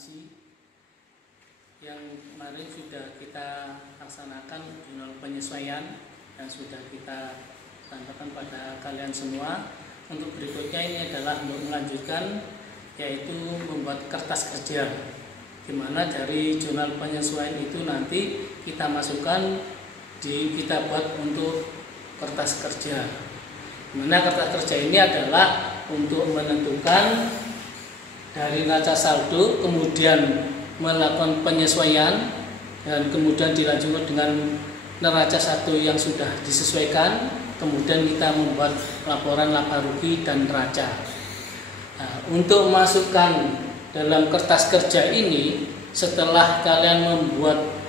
akuntansi yang kemarin sudah kita laksanakan jurnal penyesuaian dan sudah kita tanyakan pada kalian semua. Untuk berikutnya ini adalah untuk melanjutkan, yaitu membuat kertas kerja, di mana dari jurnal penyesuaian itu nanti kita masukkan kita buat untuk kertas kerja. Dimana kertas kerja ini adalah untuk menentukan dari neraca saldo, kemudian melakukan penyesuaian, dan kemudian dilanjutkan dengan neraca saldo yang sudah disesuaikan, kemudian kita membuat laporan laba rugi dan neraca. Nah, untuk masukkan dalam kertas kerja ini, setelah kalian membuat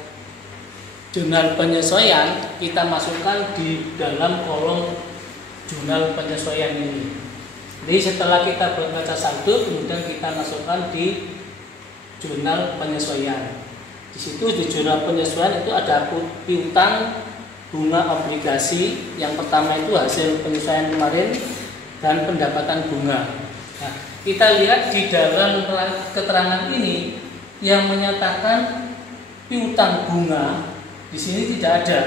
jurnal penyesuaian, kita masukkan di dalam kolom jurnal penyesuaian ini. Jadi setelah kita buat neraca saldo, kemudian kita masukkan di jurnal penyesuaian. Di situ di jurnal penyesuaian itu ada piutang, bunga obligasi. Yang pertama itu hasil penyesuaian kemarin dan pendapatan bunga. Nah, kita lihat di dalam keterangan ini yang menyatakan piutang bunga di sini tidak ada.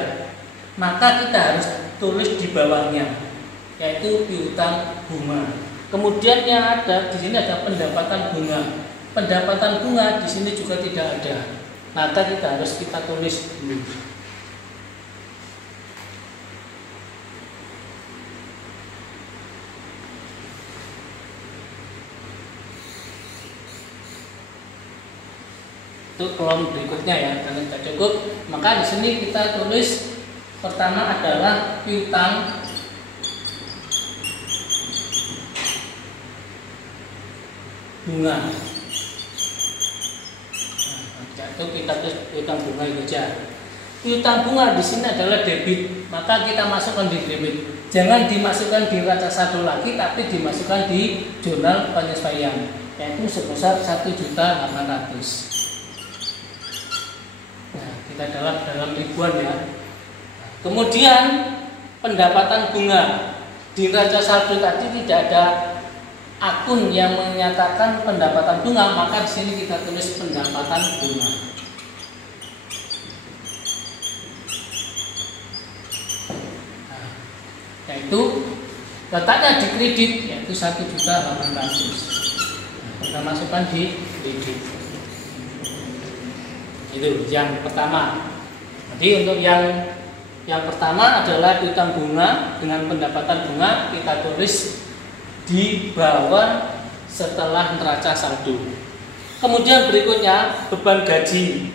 Maka kita harus tulis di bawahnya, yaitu piutang bunga. Kemudian yang ada di sini ada pendapatan bunga. Pendapatan bunga di sini juga tidak ada. Maka kita harus tulis dulu. Itu kolom berikutnya ya, karena tidak cukup. Maka di sini kita tulis pertama adalah piutang bunga. Nah, itu kita tulis piutang bunga itu aja. Piutang bunga di sini adalah debit, maka kita masukkan di debit. Jangan dimasukkan di neraca saldo lagi, tapi dimasukkan di jurnal penyesuaian, yaitu sebesar 1.800.000. Nah, kita dalam ribuan ya. Kemudian pendapatan bunga di neraca saldo tadi tidak ada akun yang menyatakan pendapatan bunga, maka di sini kita tulis pendapatan bunga. Nah, yaitu letaknya di kredit, yaitu 1.800.000. Nah, kita masukkan di kredit. Itu yang pertama. Jadi untuk yang pertama adalah piutang bunga dengan pendapatan bunga, kita tulis di bawah setelah neraca saldo. Kemudian berikutnya beban gaji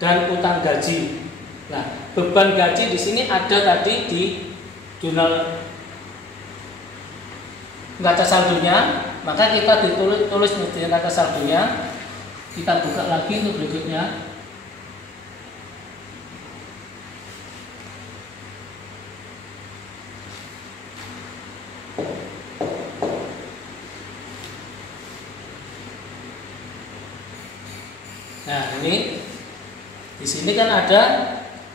dan utang gaji. Nah, beban gaji di sini ada tadi di jurnal neraca saldonya, maka kita tulis di neraca saldonya. Kita buka lagi untuk berikutnya. Nah, ini di sini kan ada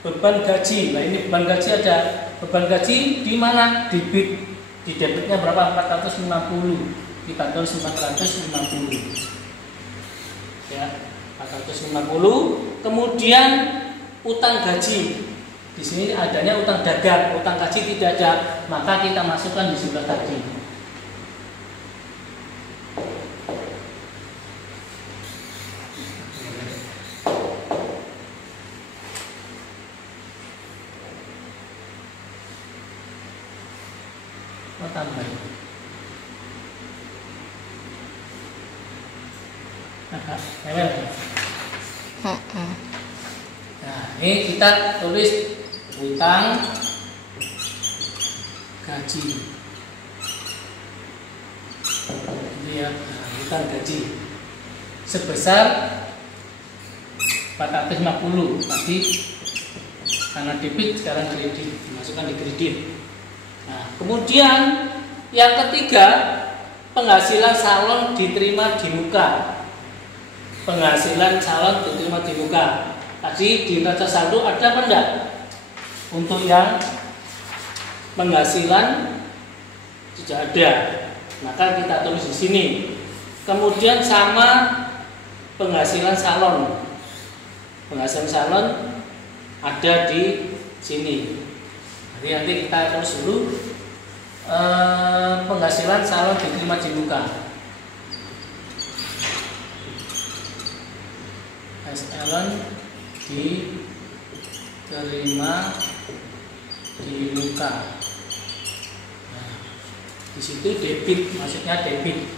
beban gaji. Nah, ini beban gaji ada. Beban gaji di mana? Debit. Di debitnya berapa? 450. Kita tulis 450. Ya, 450. Kemudian utang gaji. Di sini adanya utang dagang, utang gaji tidak ada, maka kita masukkan di sebelah tadi. Tambah. Nah, ini kita tulis utang gaji. Ini ya, utang gaji sebesar 450 tadi, karena debit sekarang kredit, dimasukkan di kredit. Nah, kemudian yang ketiga, penghasilan salon diterima di muka. Penghasilan salon diterima di muka. Tadi di neraca saldo ada apa enggak? Untuk yang penghasilan tidak ada, maka kita tulis di sini. Kemudian sama penghasilan salon. Penghasilan salon ada di sini. Nanti kita terus dulu penghasilan salon diterima di muka. Salon diterima di muka. Nah, di situ debit, maksudnya debit,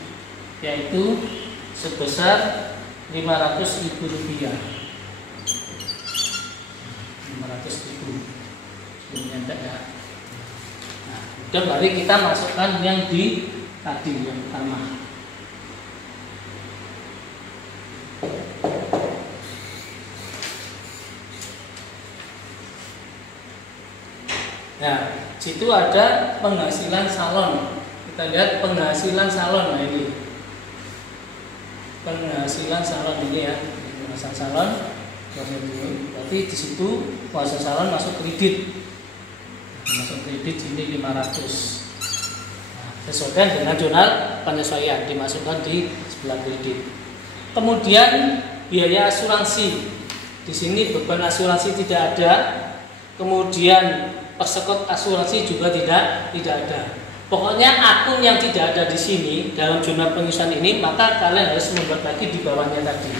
yaitu sebesar Rp500.000. 500.000. Enggak ya. Nah, kemudian mari kita masukkan yang di tadi yang pertama. Nah, situ ada penghasilan salon. Kita lihat penghasilan salon. Nah, ini penghasilan salon ini ya, penghasilan salon. Berarti di situ penghasilan salon masuk kredit. Masuk kredit ini 500. Nah, sesuaikan dengan jurnal penyesuaian, dimasukkan di sebelah kredit. Kemudian biaya asuransi. Di sini beban asuransi tidak ada. Kemudian persekot asuransi juga tidak ada. Pokoknya akun yang tidak ada di sini dalam jurnal penyesuaian ini, maka kalian harus membuat lagi di bawahnya tadi.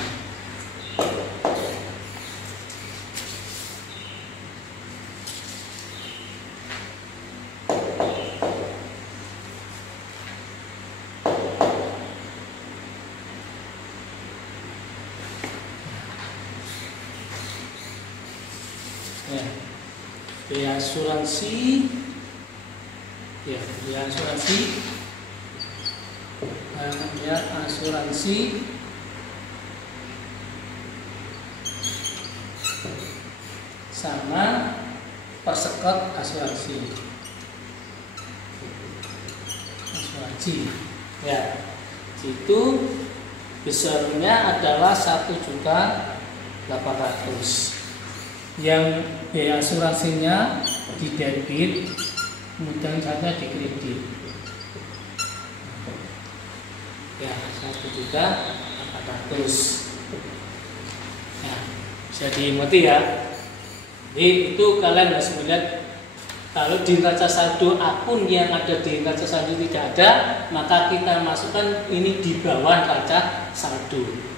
Biaya asuransi, ya, biaya asuransi, biaya asuransi sama persekot asuransi, ya, itu besarnya adalah 1.800.000. Yang biaya asuransinya di debit, kemudian saja di kredit. Ya, 1.800.000. Nah, bisa dimengerti ya. Jadi itu kalian harus melihat, kalau di neraca saldo akun yang ada di neraca saldo tidak ada, maka kita masukkan ini di bawah neraca saldo.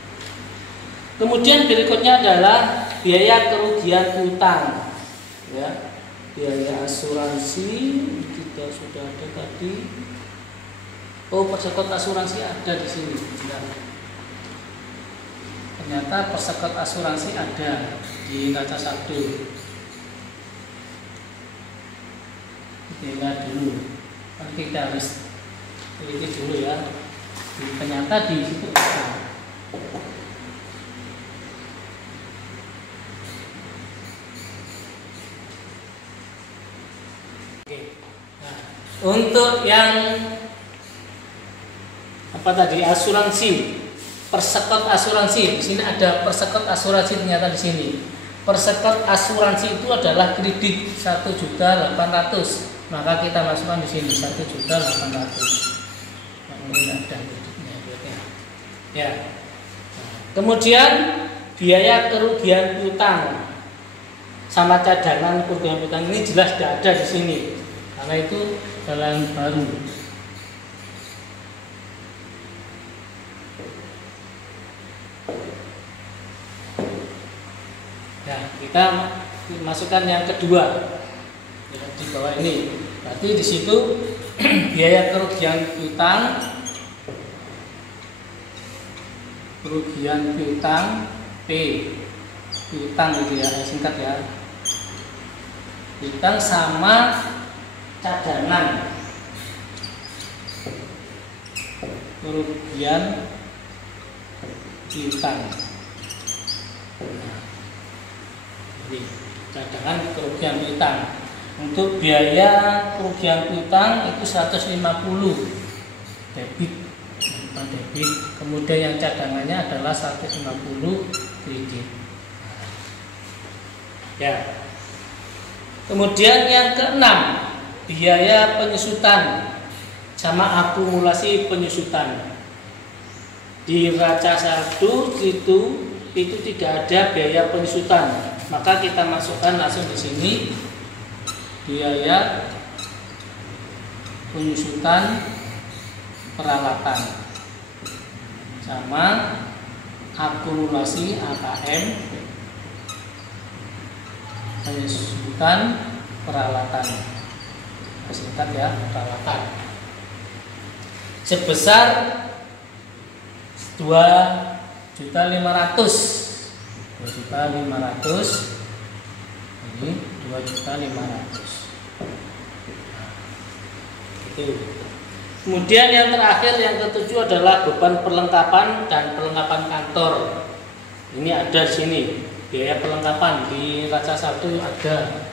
Kemudian berikutnya adalah biaya kerugian utang, ya, biaya asuransi kita sudah ada tadi. Oh, persekot asuransi ada di sini. Ya. Ternyata persekot asuransi ada di neraca saldo. Kita dulu, nanti kita harus teliti dulu ya. Ternyata di situ ada. Untuk yang apa tadi, asuransi, persekot asuransi, di sini ada persekot asuransi ternyata di sini. Persekot asuransi itu adalah kredit 1.800.000, maka kita masukkan di sini 1.800.000. Ini ada kreditnya, ya. Kemudian biaya kerugian utang sama cadangan kerugian utang ini jelas tidak ada di sini, karena itu jalan baru. Nah, kita masukkan yang kedua ya, di bawah ini. Berarti di situ biaya kerugian piutang, P, piutang gitu ya, singkat ya. Piutang sama cadangan kerugian piutang. Jadi cadangan kerugian piutang. Untuk biaya kerugian piutang itu 150 debit, debit. Kemudian yang cadangannya adalah 150 kredit. Ya. Kemudian yang keenam, biaya penyusutan sama akumulasi penyusutan. di raca saldo itu tidak ada biaya penyusutan, maka kita masukkan langsung di sini biaya penyusutan peralatan sama akumulasi AKM penyusutan peralatan, persingkat ya, peralatan sebesar 2.500.000 ini 2.500.000 itu. Kemudian yang terakhir, yang ketujuh adalah beban perlengkapan dan perlengkapan kantor. Ini ada di sini biaya perlengkapan di raca saldo ada.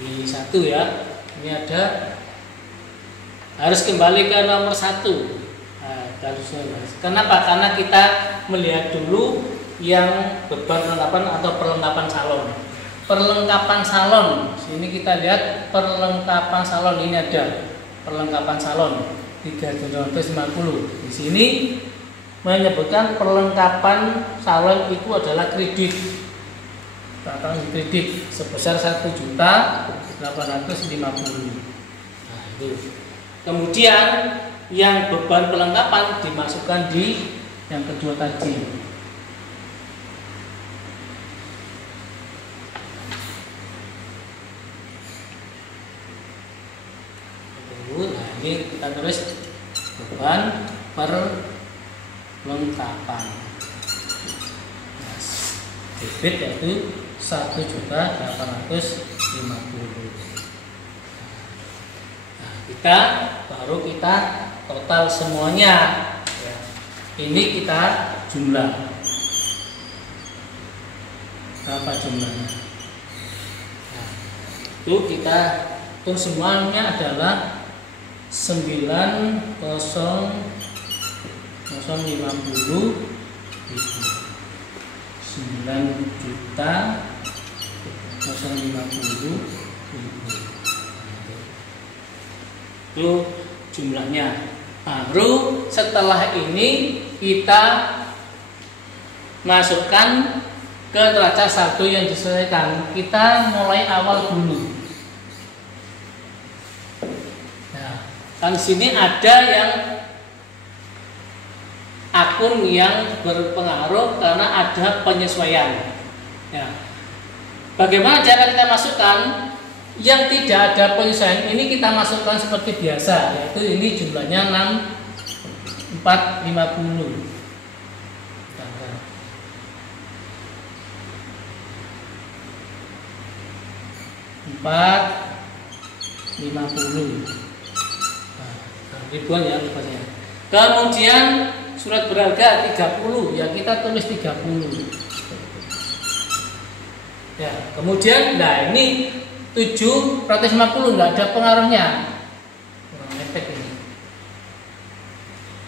Di 1 ya, ini ada, harus kembali ke nomor 1. Kenapa? Karena kita melihat dulu yang beban perlengkapan atau perlengkapan salon. Perlengkapan salon, sini kita lihat perlengkapan salon, ini ada perlengkapan salon 3.250. Di sini menyebutkan perlengkapan salon itu adalah kredit. Kredit sebesar 1.850.000. Nah, itu. Kemudian yang beban perlengkapan dimasukkan di yang kedua tadi. Nah, ini kita tulis beban perlengkapan. Debit yaitu 1.850.000. Nah, kita total semuanya. Ini kita jumlah. Berapa jumlahnya? Nah, itu kita hitung semuanya adalah 9.050.000. Itu jumlahnya. Baru setelah ini kita masukkan ke neraca saldo yang disesuaikan. Kita mulai awal dulu. Nah, kan di sini ada yang akun yang berpengaruh karena ada penyesuaian. Ya. Bagaimana cara kita masukkan? Yang tidak ada penyesuaian ini kita masukkan seperti biasa, yaitu ini jumlahnya 450. 450. Nah, ribuan ya rupanya. Kemudian surat berharga 30, ya kita tulis 30. Ya, kemudian nah ini 750 nggak ada pengaruhnya, kurang efek ini.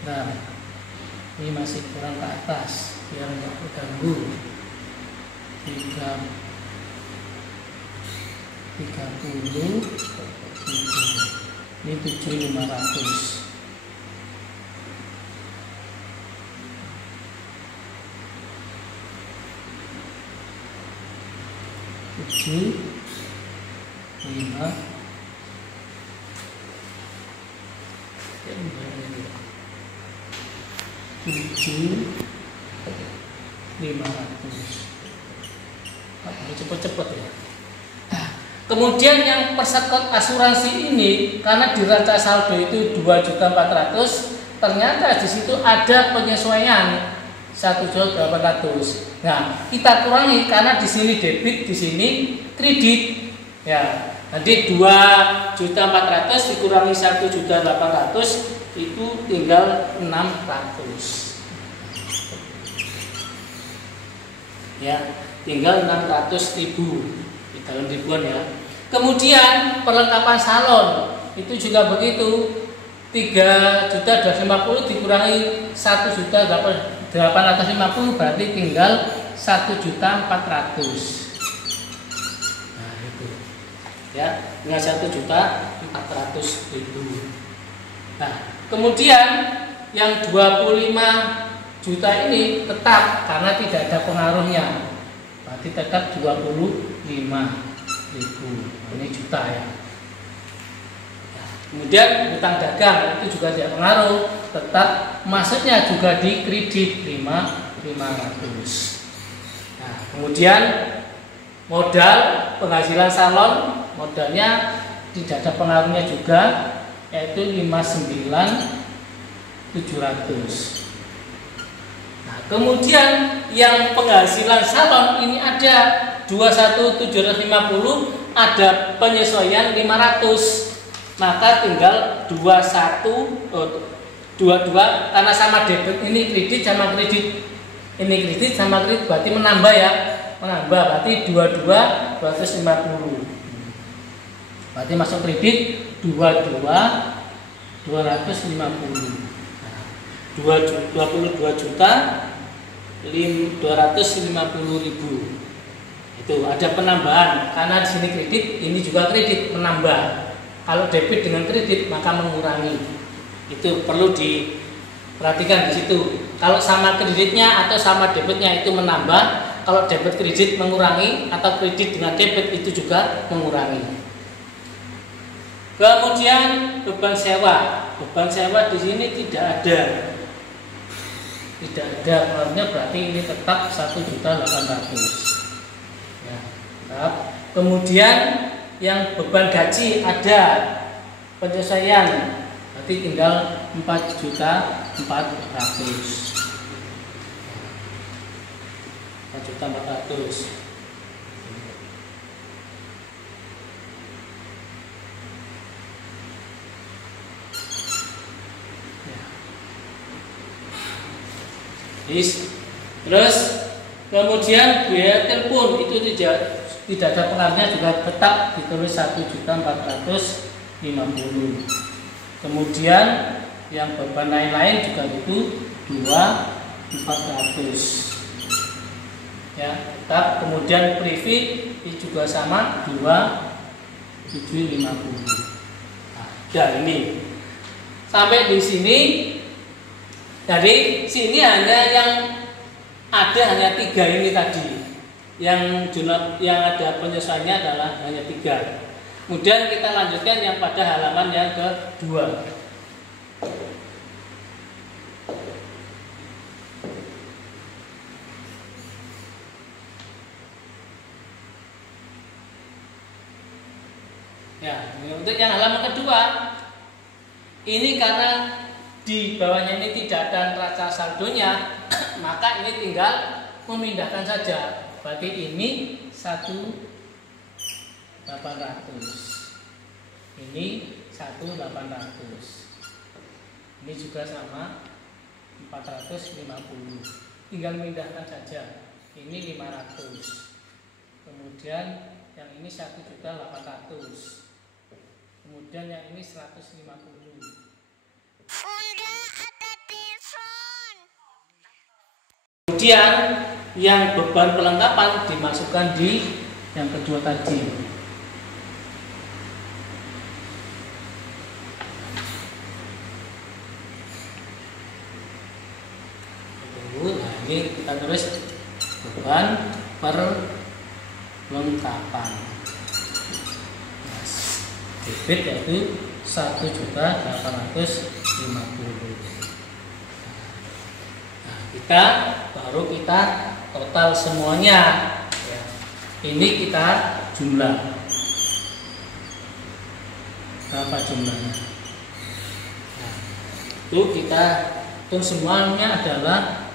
Nah, ini masih kurang ke atas biar nggak terganggu. 30, ini 7.500. Tujuh 7.500. Cepet-cepet ya. Nah, kemudian yang persekot asuransi ini karena di raca saldo itu 2.400.000, ternyata di situ ada penyesuaian 1.800.000. Nah, kita kurangi karena di sini debit, di sini kredit. Ya, nanti 2.400.000 dikurangi 1.800.000 itu tinggal 600. Ya, tinggal 600.000 di dalam ribuan ya. Kemudian perlengkapan salon itu juga begitu. 3.250 dikurangi 1.850 berarti tinggal 1.400.000. Nah, itu. ya, dengan 1.400.000. Nah, kemudian yang 25 juta ini tetap karena tidak ada pengaruhnya, berarti tetap 25.000. Ini juta ya. Kemudian hutang dagang itu juga tidak pengaruh, tetap masuknya juga di kredit 500. Nah, kemudian modal penghasilan salon, modalnya tidak ada pengaruhnya juga, yaitu 59.700. Nah, kemudian yang penghasilan salon ini ada 21.750, ada penyesuaian 500. Maka tinggal 22 karena sama debit, ini kredit sama kredit. Ini kredit sama kredit berarti menambah ya. Menambah berarti 250. Berarti masuk kredit 22.250. Nah, 22 juta 250.000. Itu ada penambahan karena di sini kredit, ini juga kredit, menambah. Kalau debit dengan kredit maka mengurangi. Itu perlu diperhatikan di situ. Kalau sama kreditnya atau sama debitnya itu menambah, kalau debit kredit mengurangi atau kredit dengan debit itu juga mengurangi. Kemudian beban sewa. Beban sewa di sini tidak ada. Tidak ada, artinya berarti ini tetap 1.800.000. Ya, tetap. Kemudian yang beban gaji ada penyesuaian, berarti tinggal 4.400.000. 4.400.000. Terus kemudian biaya telepon itu tidak ada pengaruhnya, juga tetap ditulis 1.450.000. Kemudian yang beban lain-lain juga itu 2.400.000. Ya, tetap. Kemudian private itu juga sama 2.750. Nah, ini sampai di sini. Dari sini hanya 3 ini tadi. Yang ada penyesuaiannya adalah hanya 3. Kemudian kita lanjutkan yang pada halaman yang kedua. Ya, untuk yang halaman kedua ini karena di bawahnya ini tidak ada neraca saldonya, maka ini tinggal memindahkan saja. Berarti ini 1.800, ini 1.800, ini juga sama 450. Tinggal memindahkan saja. Ini 500. Kemudian yang ini 1.800. Kemudian yang ini 150. Kemudian yang beban perlengkapan dimasukkan di yang kedua tadi. Nah, ini kita tulis beban perlengkapan. Debit yaitu 1.850.000. Kita total semuanya ya. Ini kita jumlah berapa jumlahnya. Nah, itu kita hitung semuanya adalah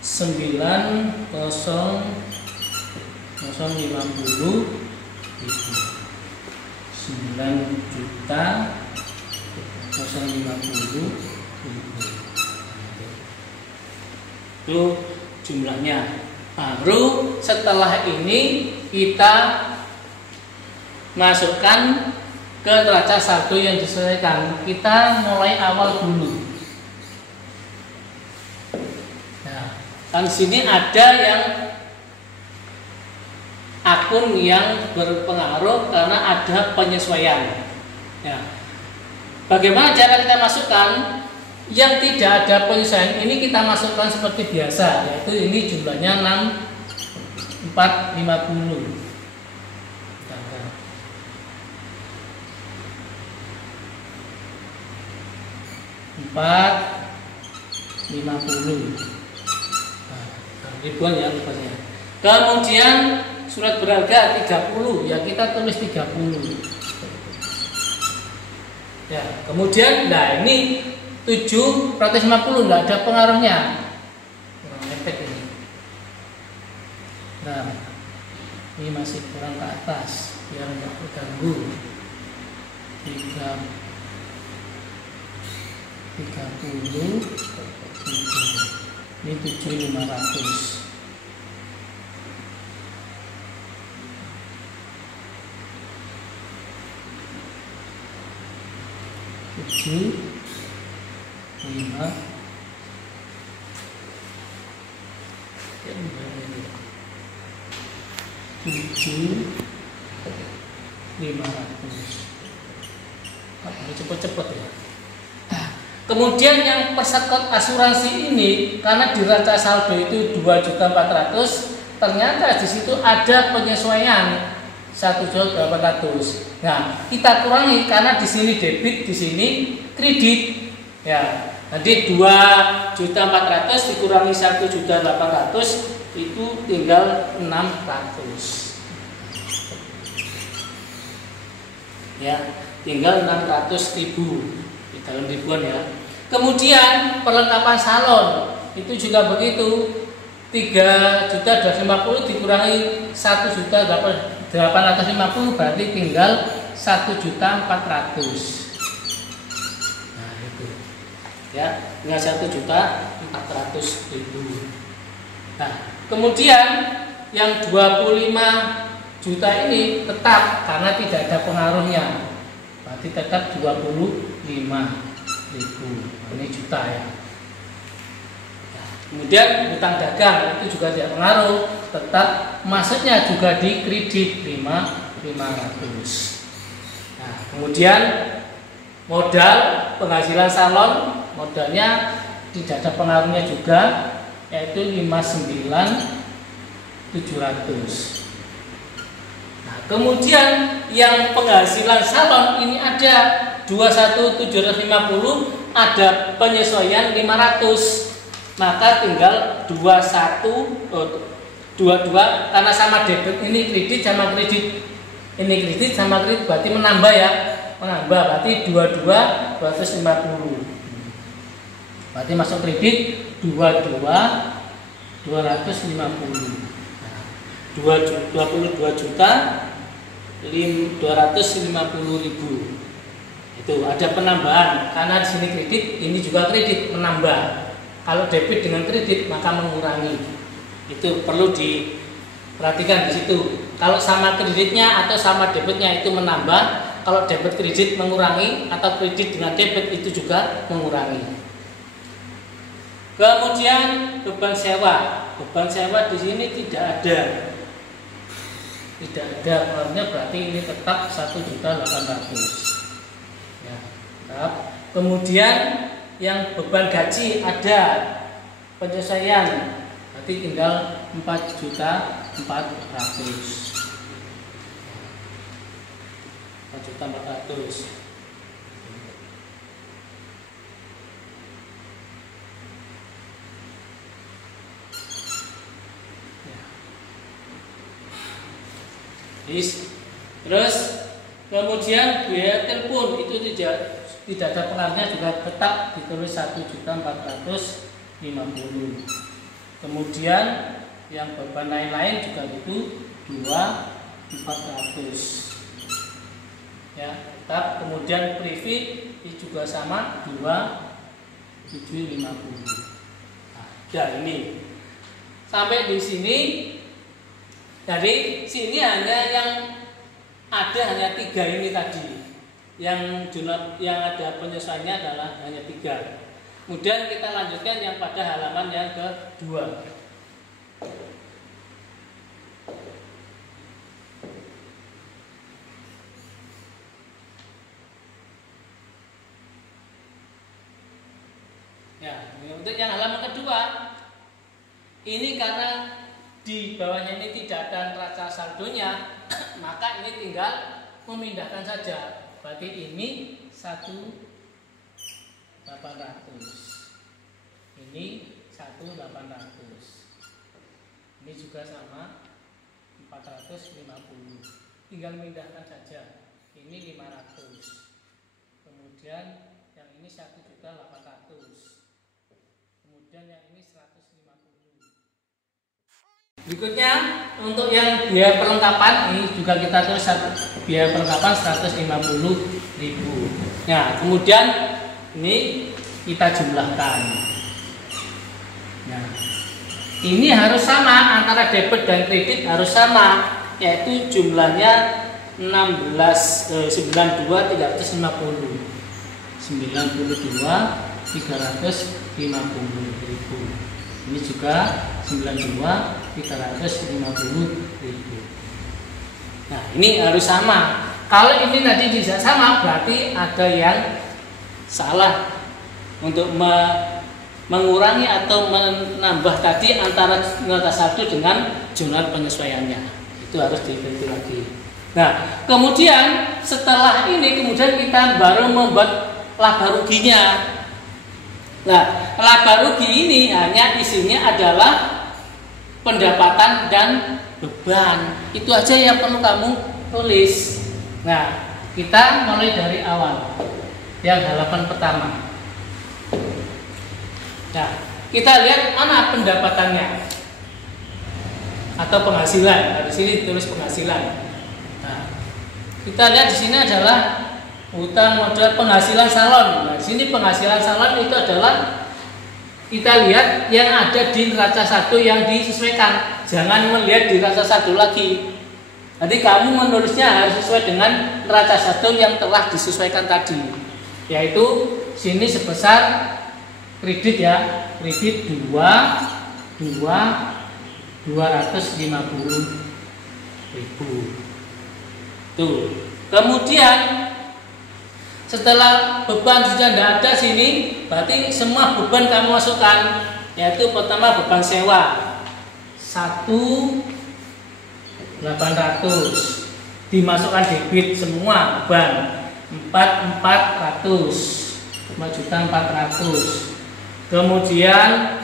9.050.000. 9.050.000 itu jumlahnya. Baru setelah ini kita masukkan ke neraca saldo yang disesuaikan. Kita mulai awal dulu. Nah, kan sini ada yang akun yang berpengaruh karena ada penyesuaian. Ya. Bagaimana cara kita masukkan? Yang tidak ada penyesuaian ini kita masukkan seperti biasa, yaitu ini jumlahnya 6450. 450. Ribuan ya rupanya. Kemudian surat berharga 30, ya kita tulis 30. Ya, kemudian nah ini 750 enggak ada pengaruhnya. Kurang efek ini. Nah, ini masih kurang ke atas biar enggak terganggu. 30 ini 7500. Tujuh lima tujuh 500. Cepet-cepet ya. Kemudian yang persekot asuransi ini karena di raca saldo itu 2.400.000, ternyata di situ ada penyesuaian 1.800.000. Nah, kita kurangi karena di sini debit, di sini kredit. Ya, nanti 2.400.000 dikurangi 1.800.000 itu tinggal 600. Ya, tinggal 600.000 di dalam ribuan ya. Kemudian perlengkapan salon itu juga begitu, 3.250 dikurangi 1.850 berarti tinggal 1.400. Nah itu ya, tinggal 1.400.000. Nah kemudian yang 25 juta ini tetap karena tidak ada pengaruhnya, berarti tetap 25.000. Ini juta ya. Kemudian hutang dagang itu juga tidak pengaruh, tetap masuknya juga di kredit 500. Nah, kemudian modal penghasilan salon, modalnya tidak ada pengaruhnya juga, yaitu 59.700. Nah, kemudian yang penghasilan salon ini ada 21.750, ada penyesuaian 500. Maka tinggal 22 karena sama debit, ini kredit sama kredit, ini kredit sama kredit berarti menambah ya, menambah berarti 250, berarti masuk kredit 22 250. Nah, 22.250.000 itu ada penambahan karena di sini kredit, ini juga kredit menambah. Kalau debit dengan kredit maka mengurangi. Itu perlu diperhatikan di situ. Kalau sama kreditnya atau sama debitnya itu menambah, kalau debit kredit mengurangi atau kredit dengan debit itu juga mengurangi. Kemudian beban sewa. Beban sewa di sini tidak ada. Tidak ada, artinya berarti ini tetap 1.800.000. Ya, tetap. Kemudian yang beban gaji ada penyesuaian, berarti tinggal 4.400.000. 4.400.000. Terus kemudian biaya telepon itu tidak ada pengaruhnya, juga tetap ditulis 1.450.000. Kemudian yang beban lain-lain juga itu 2.400. Ya, tetap. Kemudian private itu juga sama 2.750. Nah, ya ini sampai di sini. Dari sini hanya yang ada hanya 3 ini tadi. Yang ada penyesuaiannya adalah hanya 3. Kemudian kita lanjutkan yang pada halaman yang kedua. Untuk yang halaman kedua, ini karena di bawahnya ini tidak ada neraca saldonya, maka ini tinggal memindahkan saja. Berarti ini 1.800, ini 1.800, ini juga sama 450. Tinggal memindahkan saja. Ini 500. Kemudian yang ini 1.800. Kemudian yang ini 150. Berikutnya untuk yang biaya perlengkapan ini juga kita tulis biaya perlengkapan 150.000. Nah, kemudian ini kita jumlahkan. Nah, ini harus sama antara debit dan kredit harus sama, yaitu jumlahnya 92.350.000. Ini juga 92.350.000. Nah, ini harus sama. Kalau ini nanti tidak sama, berarti ada yang salah untuk mengurangi atau menambah tadi antara neraca saldo dengan jurnal penyesuaiannya. Itu harus diteliti lagi. Nah, kemudian setelah ini kemudian kita baru membuat laba ruginya. Nah, laba rugi ini hanya isinya adalah pendapatan dan beban. Itu aja yang perlu kamu tulis. Nah, kita mulai dari awal. Yang halaman pertama. Nah, kita lihat mana pendapatannya atau penghasilan. Nah, di sini tulis penghasilan. Nah, kita lihat di sini adalah utang modal penghasilan salon. Nah, di sini penghasilan salon itu adalah kita lihat yang ada di neraca saldo yang disesuaikan. Jangan melihat di neraca saldo lagi. Nanti kamu menulisnya harus sesuai dengan neraca saldo yang telah disesuaikan tadi. Yaitu sini sebesar kredit ya, kredit 2.250.000. Tuh. Kemudian setelah beban sudah tidak ada sini, berarti semua beban kamu masukkan, yaitu pertama beban sewa 1.800, dimasukkan debit semua beban 5.400. Kemudian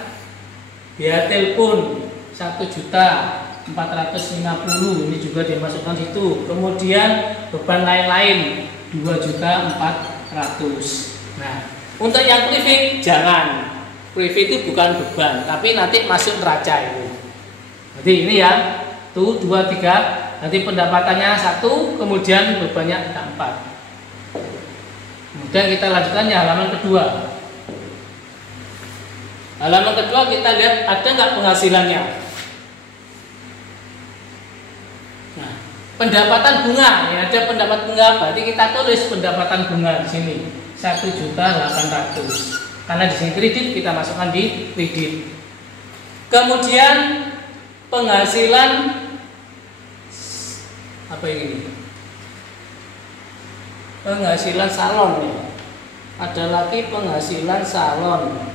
biaya telepon 1.450.000, ini juga dimasukkan situ. Kemudian beban lain-lain 2.400.000. Nah, untuk yang private jangan. Private itu bukan beban, tapi nanti masuk neraca itu. Jadi ini ya, tuh 2, 3. Nanti pendapatannya 1, kemudian bebannya 4. Kemudian kita lanjutkan ya halaman kedua. Halaman kedua kita lihat ada nggak penghasilannya. Nah, pendapatan bunga, ya ada pendapat bunga, berarti kita tulis pendapatan bunga di sini 1.800.000. Karena di sini kredit kita masukkan di kredit. Kemudian penghasilan apa ini? Penghasilan salon ya. Ada lagi penghasilan salon.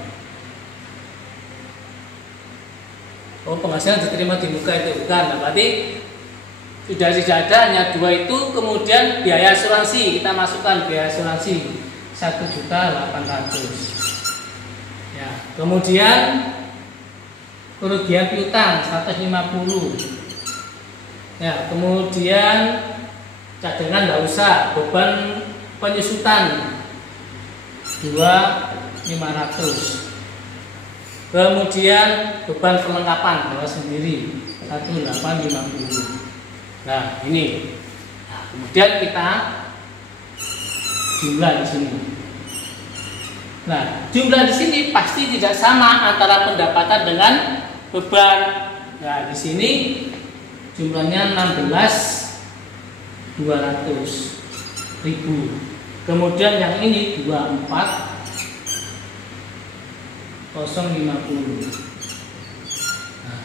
Oh, penghasilan diterima di muka itu bukan. Nah, berarti sudah tidak ada, hanya 2 itu. Kemudian biaya asuransi kita masukkan biaya asuransi 1.800.000. Ya, kemudian kerugian piutang 150. Ya, kemudian cadangan nggak usah, beban penyusutan 2.500. Kemudian beban perlengkapan bawa sendiri 1.850. Nah, ini. Nah, kemudian kita jumlah di sini. Nah, jumlah di sini pasti tidak sama antara pendapatan dengan beban. Nah, di sini jumlahnya 16.200.000. Kemudian yang ini 24.050. Nah,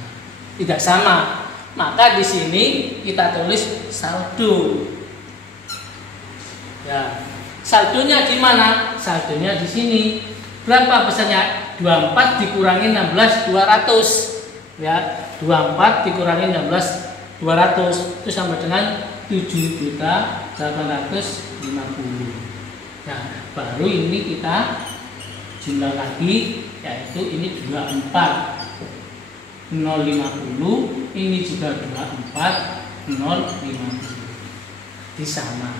tidak sama. Maka di sini kita tulis saldo. Ya, saldonya di mana? Saldonya di sini. Berapa besarnya? 24 dikurangi 16 200 ya. 24 dikurangi 16 200 itu sama dengan 7.850.000. Nah, baru ini kita jumlah lagi, yaitu ini 24 050, ini juga 24 050. Ini sama.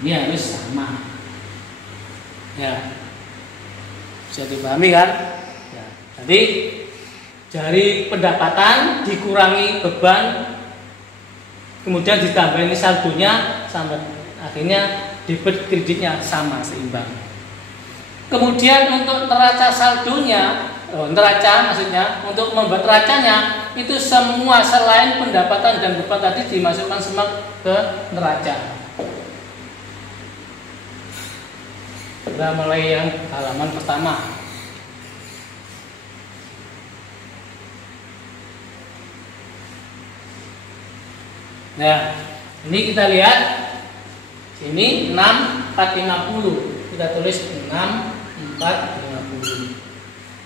Ini harus sama. Ya. Bisa dipahami kan? Ya. Jadi dari pendapatan dikurangi beban, kemudian ditambah ini saldonya sampai akhirnya debit kreditnya sama, seimbang. Kemudian untuk neraca saldonya, neraca maksudnya untuk membuat neracanya itu semua selain pendapatan dan beban tadi dimasukkan semua ke neraca. Kita mulai yang halaman pertama. Nah, ini kita lihat ini 6450. Kita tulis 6450.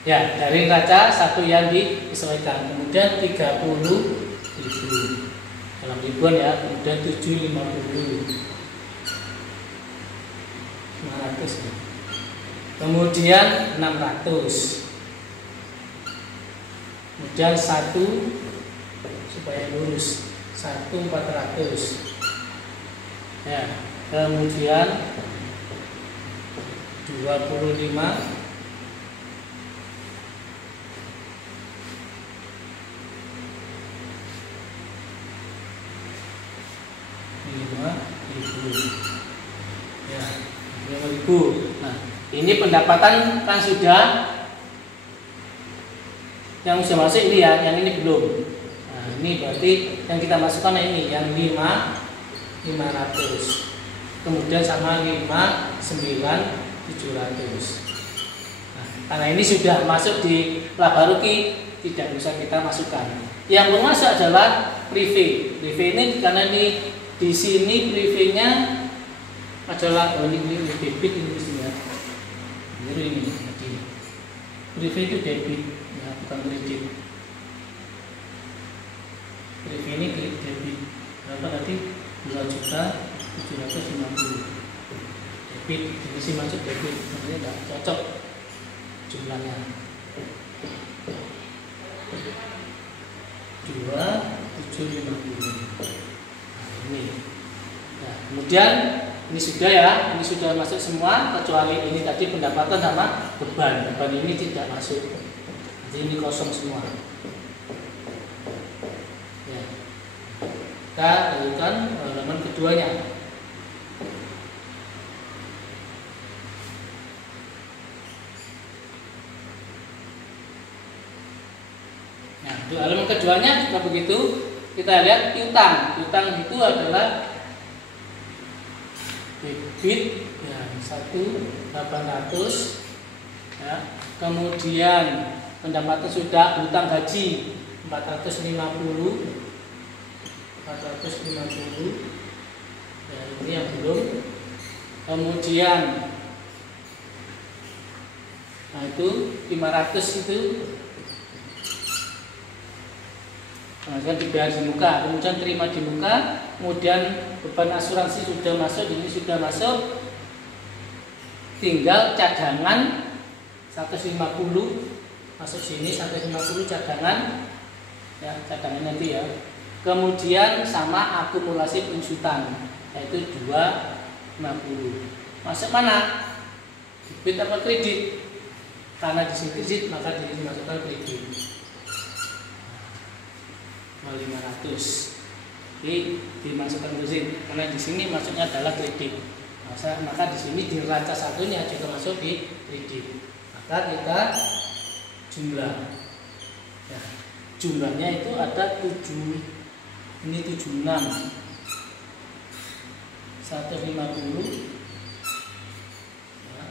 Ya, dari neraca satu yang disesuaikan. Kemudian 30.000 dalam ribuan ya. Kemudian 750. 500 ya. Kemudian 600. Kemudian 1 supaya lurus 1.400 ya. Kemudian 25 ya, 5.000. Nah, ini pendapatan kan sudah yang sudah masuk ini ya, yang ini belum. Nah, ini berarti yang kita masukkan ini yang 5.500. Kemudian sama 5.9.700. Nah, karena ini sudah masuk di Labaruki, tidak bisa kita masukkan. Yang belum masuk adalah privé. Privé ini karena ini di sini privé-nya adalah ini debit ini mestinya. Ini jadi privé itu debit, ya, bukan kredit. Privé ini debit. Berapa tadi? 2.750.000. Debit, ini sih masuk debit, sebenarnya tidak cocok jumlahnya. 2.750. Ini. Nah, kemudian ini sudah ya, ini sudah masuk semua kecuali ini tadi pendapatan sama beban. Beban ini tidak masuk. Jadi ini kosong semua. Ya. Kita lanjutkan halaman keduanya. Nah, di halaman keduanya juga begitu. Kita lihat piutang. Piutang itu adalah debit ya, 1.800 ya. Kemudian pendapatan sudah hutang gaji 450 ya, ini yang belum. Kemudian nah itu 500 itu kemudian dibayar di muka, kemudian terima di muka, kemudian beban asuransi sudah masuk, ini sudah masuk, tinggal cadangan 150 masuk sini, 150 cadangan ya, cadangan nanti ya. Kemudian sama akumulasi pensiunan yaitu 250. Masuk mana? Debit atau kredit? Karena di sini kredit maka di sini masukkan kredit. 500. Jadi dimasukkan ke sini karena di sini masuknya adalah kredit. Maka di sini di neraca satunya juga masuk di kredit. Maka kita jumlah. Ya, jumlahnya itu ada 7. Ini 76. 150. Ya.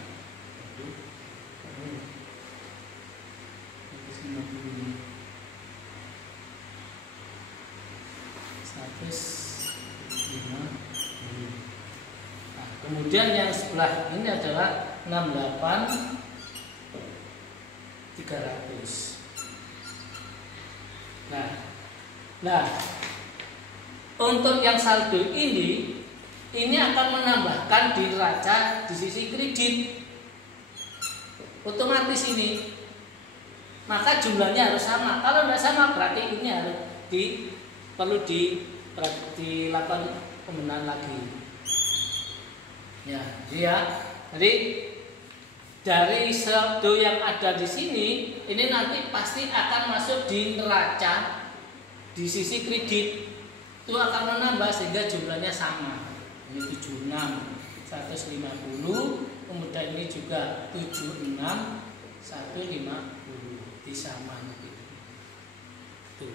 150. 150. Nah, kemudian yang sebelah ini adalah 68 300. Nah, untuk yang saldo ini akan menambahkan di neraca di sisi kredit. Otomatis ini. Maka jumlahnya harus sama. Kalau tidak sama berarti ini harus perlu dilakukan pembenahan lagi. Ya, jadi dari saldo yang ada di sini ini nanti pasti akan masuk di neraca di sisi kredit. Itu akan menambah sehingga jumlahnya sama. Ini 76 150, kemudian ini juga 76 150 sama nanti. Tuh.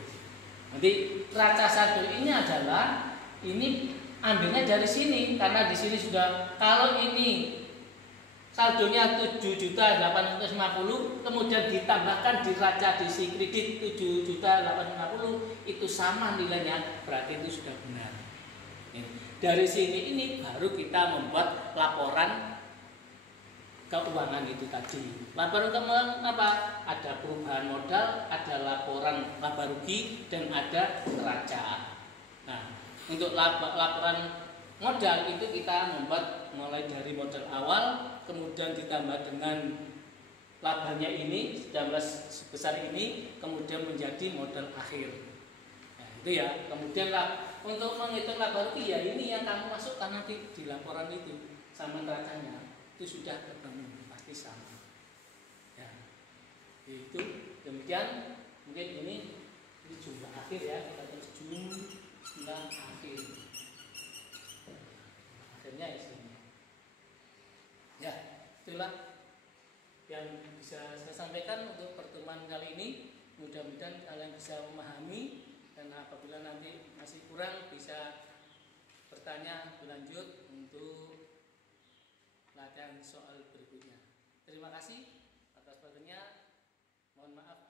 Nanti neraca saldo ini adalah ini ambilnya dari sini karena di sini sudah, kalau ini saldonya 7.850 kemudian ditambahkan di neraca di sisi kredit 7.850 itu sama nilainya, berarti itu sudah benar. Dari sini ini baru kita membuat laporan keuangan itu tadi. Laporan keuangan apa? Ada perubahan modal, ada laporan laba rugi, dan ada neraca. Nah, untuk laporan modal itu kita membuat mulai dari modal awal, kemudian ditambah dengan labanya ini sebesar ini, kemudian menjadi modal akhir. Nah, itu ya. Kemudian untuk menghitung laba rugi ya ini yang kamu masukkan nanti di laporan itu sama neracanya. Itu sudah ketemu, pasti sama. Ya, itu demikian. Mungkin ini jumlah akhir ya, kita terus jumlah akhir. Akhirnya isinya. Ya, itulah yang bisa saya sampaikan untuk pertemuan kali ini. Mudah-mudahan kalian bisa memahami, dan apabila nanti masih kurang bisa bertanya berlanjut untuk latihan soal berikutnya. Terima kasih atas perhatiannya. Mohon maaf